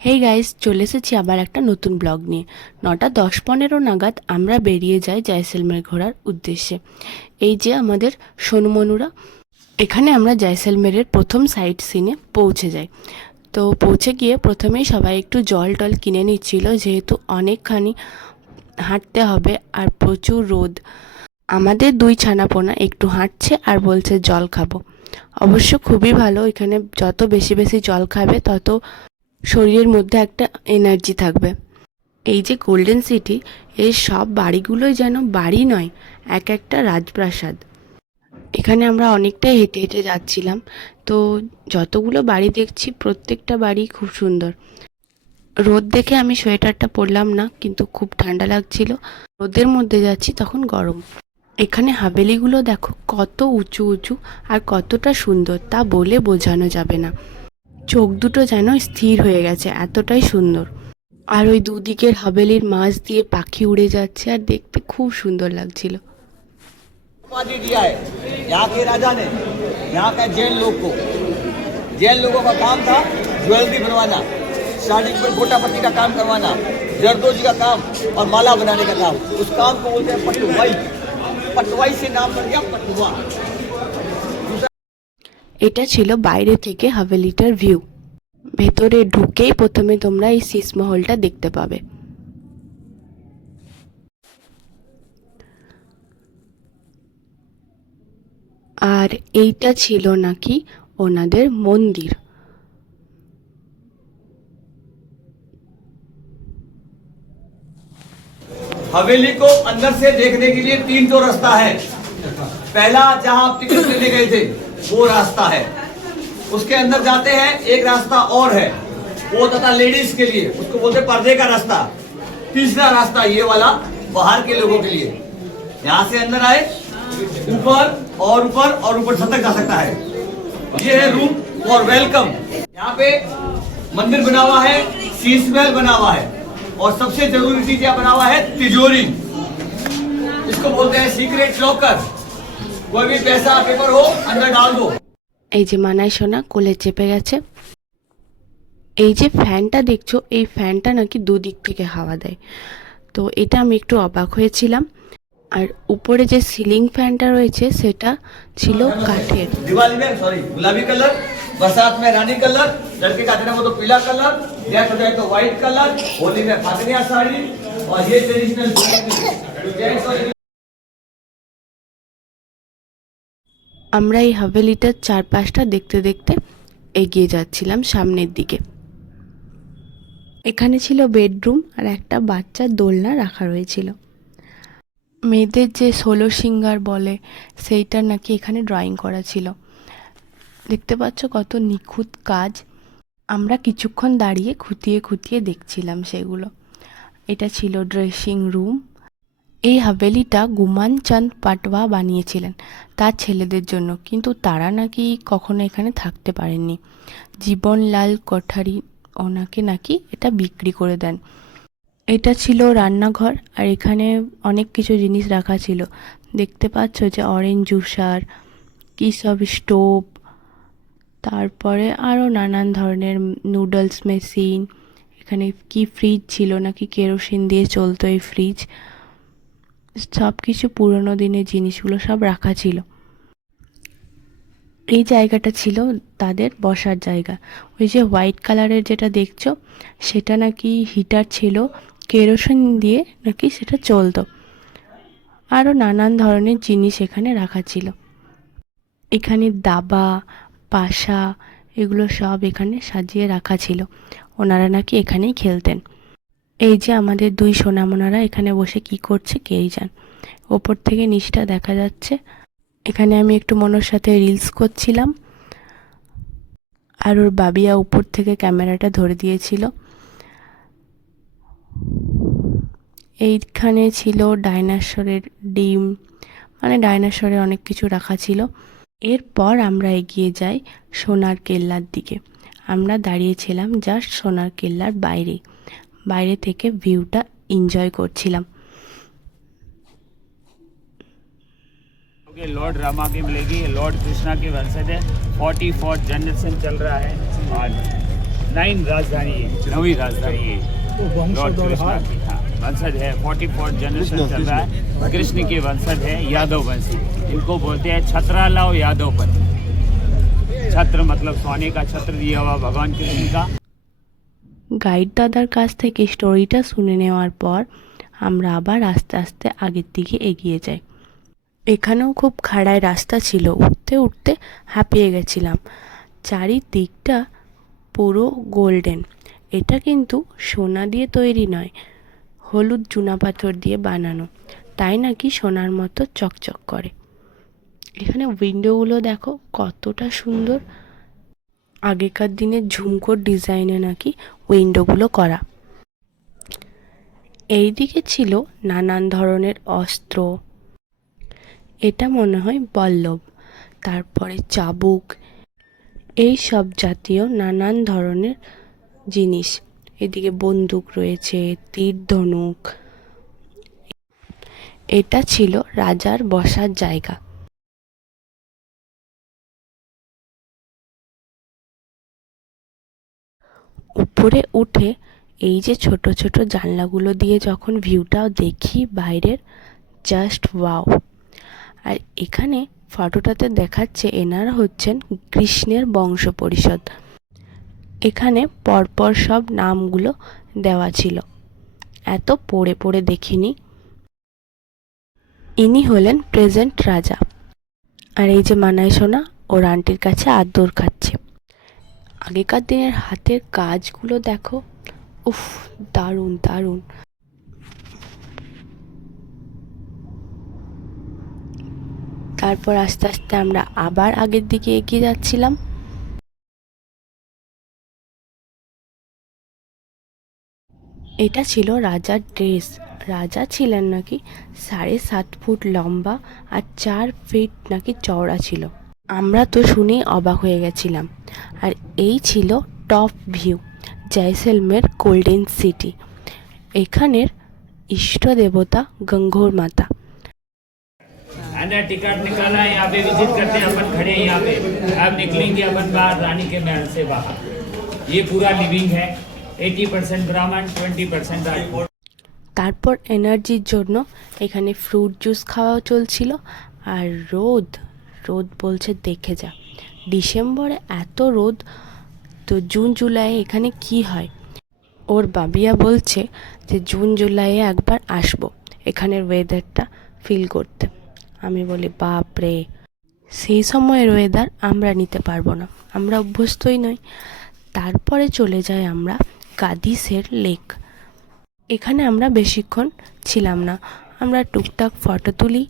Hey guys, চলে এসেছি আবার একটা নতুন ব্লগ নিয়ে। 9:10-15 নাগাদ আমরা বেরিয়ে যাই জয়সলমের ঘোরার উদ্দেশ্যে। এই যে আমাদের সোনমনুরা, এখানে আমরা জয়সলমেরের প্রথম সাইট সিনে পৌঁছে যাই। তো পৌঁছে গিয়ে প্রথমেই সবাই একটু জল টল কিনে নিচ্ছিল, যেহেতু অনেকখানি হাঁটতে হবে আর প্রচুর রোদ। আমাদের দুই ছানাপোনা একটু হাঁটছে আর বলছে জল খাবো। অবশ্য খুবই ভালো, এখানে যত বেশি বেশি জল খাবে তত শরীরের মধ্যে একটা এনার্জি থাকবে। এই যে গোল্ডেন সিটি, এই সব বাড়িগুলোই যেন বাড়ি নয়, এক একটা রাজপ্রাসাদ। এখানে আমরা অনেকটাই হেঁটে হেঁটে যাচ্ছিলাম। তো যতগুলো বাড়ি দেখছি প্রত্যেকটা বাড়ি খুব সুন্দর। রোদ দেখে আমি সোয়েটারটা পরলাম না, কিন্তু খুব ঠান্ডা লাগছিল। রোদের মধ্যে যাচ্ছি তখন গরম। এখানে হাভেলিগুলো দেখো কত উঁচু উঁচু আর কতটা সুন্দর, তা বলে বোঝানো যাবে না। চোখ দুটো যেন স্থির হয়ে গেছে, এতটাই সুন্দর। আর ওই দুদিকের হাভেলির মাঝ দিয়ে পাখি উড়ে যাচ্ছে আর দেখতে খুব সুন্দর লাগছিল। उपाधि दिया है यहाँ के राजा ने, यहाँ का जैन लोग को। जैन लोगों का काम था ज्वेलरी बनवाना, शादी पर गोटापत्ती का काम करवाना, जरदोजी का काम और माला बनाने का काम। उस काम को बोलते हैं पटवाई। पटवाई से नाम पड़ गया पटुआ। এটা ছিল বাইরে থেকে হাভেলিটার ভিউ। ভেতরে ঢুকেই প্রথমে তোমরা এই শীষমহলটা দেখতে পাবে। আর এইটা ছিল নাকি ওনাদের মন্দির। हवेली को अंदर से देखने के लिए 3 तो रास्ता है। पहला जहां आप टिकट लेने गए थे वो रास्ता है, उसके अंदर जाते हैं। एक रास्ता और है, वो तथा लेडीज के लिए, उसको बोलते हैं पर्दे का रास्ता। तीसरा रास्ता ये वाला बाहर के लोगों के लिए। यहाँ से अंदर आए, ऊपर और ऊपर छत तक जा सकता है। ये है रूम फॉर वेलकम। यहाँ पे मंदिर बना हुआ है, शीश महल बना हुआ है, और सबसे जरूरी चीज यहाँ बना हुआ है तिजोरी। इसको बोलते हैं सीक्रेट लॉकर। कोई भी पैसा पेपर हो अंदर डाल दो। এই যে মানায় সোনা কোলে চেপে গেছে। এই যে ফ্যানটা দেখছো, এই ফ্যানটা নাকি দুদিক থেকে হাওয়া দেয়। তো এটা আমি একটু অবাক হয়েছিলাম। আর উপরে যে সিলিং ফ্যানটা রয়েছে সেটা ছিল কাঠের। दिवाली में सॉरी गुलाबी कलर, बरसात में रानी कलर, लड़के का दिन वो तो पीला कलर, डेथ हो जाए तो व्हाइट कलर, होली में फागनिया साड़ी, और ये ट्रेडिशनल। আমরা এই হাভেলিটার চারপাশটা দেখতে দেখতে এগিয়ে যাচ্ছিলাম সামনের দিকে। এখানে ছিল বেডরুম আর একটা বাচ্চার দোলনা রাখা রয়েছিল। মেয়েদের যে 16 সিঙ্গার বলে সেইটা নাকি এখানে ড্রয়িং করা ছিল। দেখতে পাচ্ছ কত নিখুঁত কাজ। আমরা কিছুক্ষণ দাঁড়িয়ে খুঁটিয়ে খুঁটিয়ে দেখছিলাম সেগুলো। এটা ছিল ড্রেসিং রুম। এই হাভেলিটা গুমান চাঁদ পাটওয়া বানিয়েছিলেন তার ছেলেদের জন্য, কিন্তু তারা নাকি কখনো এখানে থাকতে পারেননি। জীবনলাল কোঠারি ওনাকে নাকি এটা বিক্রি করে দেন। এটা ছিল রান্নাঘর, আর এখানে অনেক কিছু জিনিস রাখা ছিল। দেখতে পাচ্ছ যে অরেঞ্জ জুসার, কী সব স্টোভ, তারপরে আরও নানান ধরনের নুডলস মেশিন। এখানে কি ফ্রিজ ছিল নাকি কেরোসিন দিয়ে চলতো এই ফ্রিজ। সব কিছু পুরোনো দিনের জিনিসগুলো সব রাখা ছিল। এই জায়গাটা ছিল তাদের বসার জায়গা। ওই যে হোয়াইট কালারের যেটা দেখছো সেটা নাকি হিটার ছিল, কেরোসিন দিয়ে নাকি সেটা চলতো। আরও নানান ধরনের জিনিস এখানে রাখা ছিল। এখানে দাবা, পাশা, এগুলো সব এখানে সাজিয়ে রাখা ছিল। ওনারা নাকি এখানেই খেলতেন। এই যে আমাদের দুই সোনামোনারা এখানে বসে কি করছে কেই জান। ওপর থেকে নিচটা দেখা যাচ্ছে। এখানে আমি একটু মনোর সাথে রিলস করছিলাম, আর ওর বাবিয়া উপর থেকে ক্যামেরাটা ধরে দিয়েছিল। এইখানে ছিল ডাইনোসরের ডিম, মানে ডাইনোসরের অনেক কিছু রাখা ছিল। এরপর আমরা এগিয়ে যাই সোনার কেল্লার দিকে। আমরা দাঁড়িয়েছিলাম জাস্ট সোনার কেল্লার বাইরে, বাইরে থেকে ভিউটা এনজয় করছিলাম। लॉर्ड रामा की मिलेगी, लॉर्ड कृष्णा की वंशज है। 44 जनरेशन चल रहा है। और 9 राजधानी है, 9वीं राजधानी है लॉर्ड कृष्णा की। हाँ, वंशज है, 44 जनरेशन चल रहा है। कृष्ण के वंशज है, यादव वंशी। इनको बोलते हैं छत्रालाव यादवपति। छत्र मतलब सोने का छत्र दिया हुआ भगवान कृष्ण का। গাইড দাদার কাছ থেকে স্টোরিটা শুনে নেওয়ার পর আমরা আবার আস্তে আস্তে আগের দিকে এগিয়ে যাই। এখানেও খুব খাড়ায় রাস্তা ছিল, উঠতে উঠতে হাঁপিয়ে গেছিলাম। চারিদিকটা পুরো গোল্ডেন। এটা কিন্তু সোনা দিয়ে তৈরি নয়, হলুদ চুনাপাথর দিয়ে বানানো, তাই নাকি সোনার মতো চকচক করে। এখানে উইন্ডোগুলো দেখো কতটা সুন্দর, আগেকার দিনের ঝুমকোর ডিজাইনে নাকি উইন্ডোগুলো করা। এই দিকে ছিল নানান ধরনের অস্ত্র, এটা মনে হয় বল্লভ, তারপরে চাবুক, এই সব জাতীয় নানান ধরনের জিনিস। এদিকে বন্দুক রয়েছে, তীর ধনুক। এটা ছিল রাজার বসার জায়গা। উপরে উঠে এই যে ছোট ছোট জানলাগুলো দিয়ে যখন ভিউটাও দেখি বাইরের, জাস্ট ওয়াও। আর এখানে ফটোটাতে দেখাচ্ছে এনারা হচ্ছেন কৃষ্ণের বংশ পরিষদ। এখানে পরপর সব নামগুলো দেওয়া ছিল, এত পড়ে পড়ে দেখিনি। ইনি হলেন প্রেজেন্ট রাজা। আর এই যে মানায় সোনা ওর আন্টির কাছে আদর খাচ্ছে। আগেকার দিনের হাতের কাজগুলো দেখো, উফ, দারুণ দারুণ। তারপর আস্তে আস্তে আমরা আবার আগের দিকে এগিয়ে যাচ্ছিলাম। এটা ছিল রাজার ড্রেস। রাজা ছিলেন নাকি 7.5 ফুট লম্বা আর 4 ফিট নাকি চওড়া ছিল। আমরা তো শুনেই অবাক হয়ে গেছিলাম। আর এই ছিল top view Jaisalmer golden city. এখানের ইষ্ট দেবতা গঙ্গোর মাতা। अंदर टिकट निकाला, यहाँ पे विजिट करते हैं अपन, खड़े हैं यहाँ पे। अब निकलेंगे अपन बाहर रानी के महल से बाहर। ये पूरा लिविंग है, 80% ब्राह्मण, 20% राजपूत। তারপর এনার্জির জন্য এখানে ফ্রুট জুস খাওয়াও চলছিল। আর রোদ রোদ বলছে দেখে যা, ডিসেম্বরে এত রোদ, তো জুন জুলাই এখানে কি হয়। ওর বাবিয়া বলছে যে জুন জুলাইয়ে একবার আসবো এখানের ওয়েদারটা ফিল করতে। আমি বলি বাপরে, সেই সময়ের ওয়েদার আমরা নিতে পারবো না, আমরা অভ্যস্তই নই। তারপরে চলে যাই আমরা কাদিসের লেক। এখানে আমরা বেশিক্ষণ ছিলাম না, আমরা টুকটাক ফটো তুলি,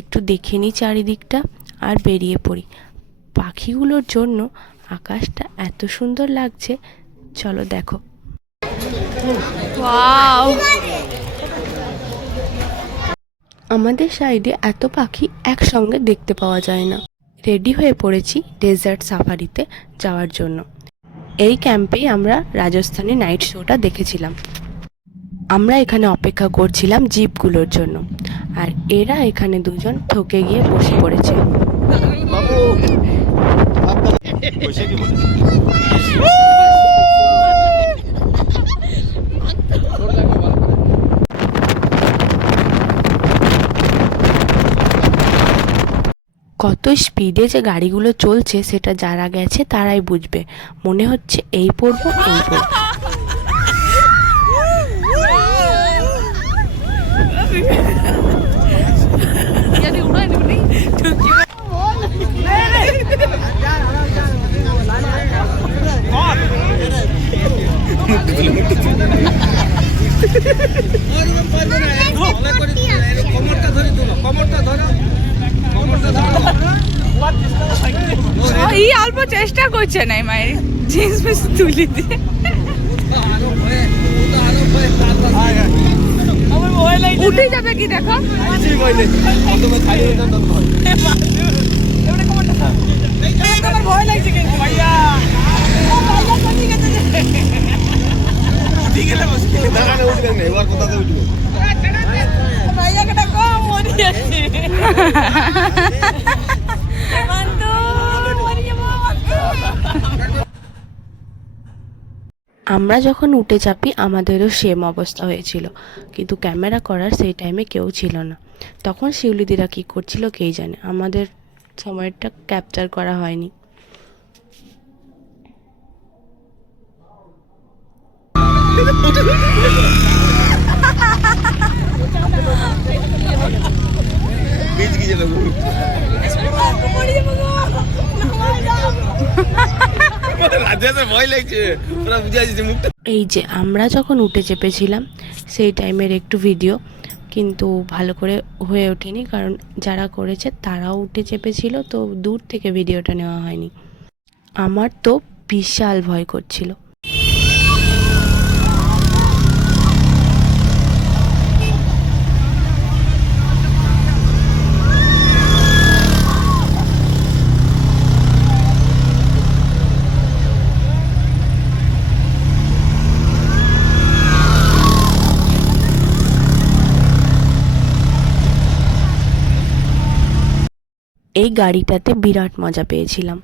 একটু দেখে নিই চারিদিকটা আর বেরিয়ে পড়ি। পাখিগুলোর জন্য আকাশটা এত সুন্দর লাগছে, চলো দেখো। ওয়াও, আমাদের সাইডে এত পাখি একসঙ্গে দেখতে পাওয়া যায় না। রেডি হয়ে পড়েছি ডেজার্ট সাফারিতে যাওয়ার জন্য। এই ক্যাম্পেই আমরা রাজস্থানী নাইট শোটা দেখেছিলাম। আমরা এখানে অপেক্ষা করছিলাম জিপগুলোর জন্য, আর এরা এখানে দুজন থকে গিয়ে বসে পড়েছে। কত স্পিডে যে গাড়িগুলো চলছে সেটা যারা গেছে তারাই বুঝবে। মনে হচ্ছে এই পড়বো এই পড়বো। এই অল্প চেষ্টা করছে না মায়ের জিন্স পিস তুলে দিয়ে। উঠে যাবে কি দেখো, ভয় লাগছে কিন্তু ভাইয়া। ভাইয়াকে ডাকো, মরি যাচ্ছে। আমরা যখন উঠে চাপি আমাদেরও সেম অবস্থা হয়েছিল, কিন্তু ক্যামেরা করার সেই টাইমে কেউ ছিল না। তখন শিউলিদিরা কী করছিল কে জানে, আমাদের সময়টা ক্যাপচার করা হয়নি। এই যে আমরা যখন উঠে চেপেছিলাম সেই টাইমের একটু ভিডিও, কিন্তু ভালো করে হয়ে ওঠেনি, কারণ যারা করেছে তারাও উঠে চেপেছিল, তো দূর থেকে ভিডিওটা নেওয়া হয়নি। আমার তো বিশাল ভয় করছিল। এই গাড়িটাতে বিরাট মজা পেয়েছিলাম।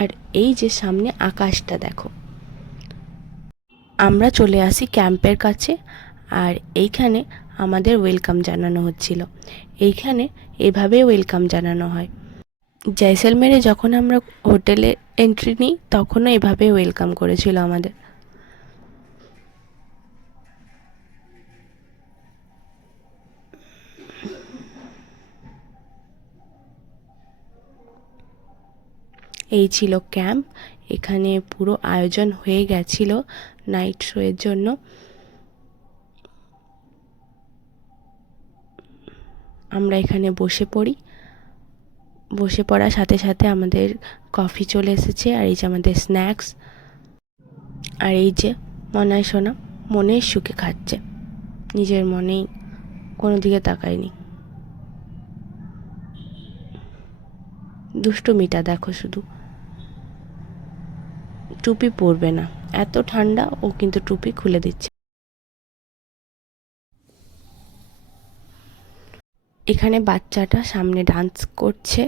আর এই যে সামনে আকাশটা দেখো। আমরা চলে আসি ক্যাম্পের কাছে, আর এইখানে আমাদের ওয়েলকাম জানানো হচ্ছিল। এইখানে এভাবে ওয়েলকাম জানানো হয়। জয়সলমেরে যখন আমরা হোটেলে এন্ট্রি নিই তখনও এভাবে ওয়েলকাম করেছিল আমাদের। এই ছিল ক্যাম্প। এখানে পুরো আয়োজন হয়ে গেছিল নাইট শোয়ের জন্য। আমরা এখানে বসে পড়ি। বসে পড়ার সাথে সাথে আমাদের কফি চলে এসেছে, আর এই যে আমাদের স্ন্যাক্স। আর এই যে মনায় সোনা মনের সুখে খাচ্ছে, নিজের মনেই কোনো দিকে তাকায়নি। দুষ্টুমিটা দেখো শুধু, টুপি পরবে না, এত ঠান্ডা ও কিন্তু টুপি খুলে দিচ্ছে। এখানে বাচ্চাটা সামনে ডান্স করছে।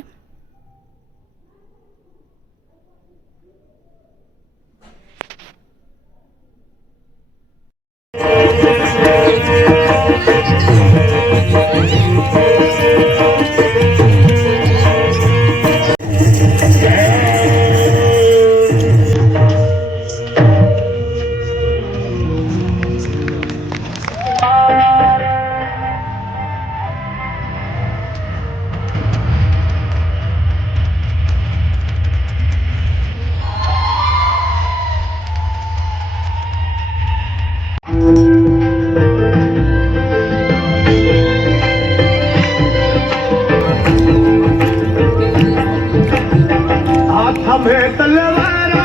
हमें तलवारा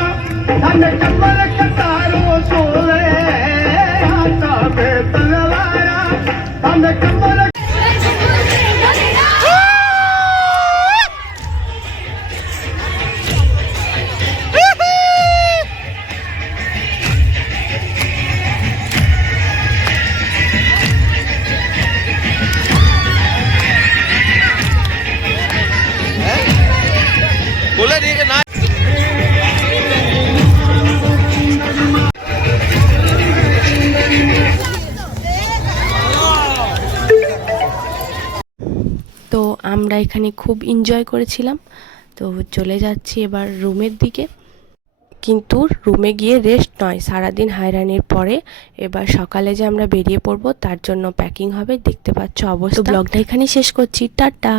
हमें कमर कतारो सोले हमें तलवारा हमें कमर बोले नहीं कि ना তো আমরা এখানে খুব এনজয় করেছিলাম। তো চলে যাচ্ছি এবার রুমের দিকে, কিন্তু রুমে গিয়ে রেস্ট নয়, সারাদিন হয়রানির পরে এবার সকালে যে আমরা বেরিয়ে পড়বো তার জন্য প্যাকিং হবে। দেখতে পাচ্ছ অবস্থা। ব্লগটা এখানে শেষ করছি, টাটা।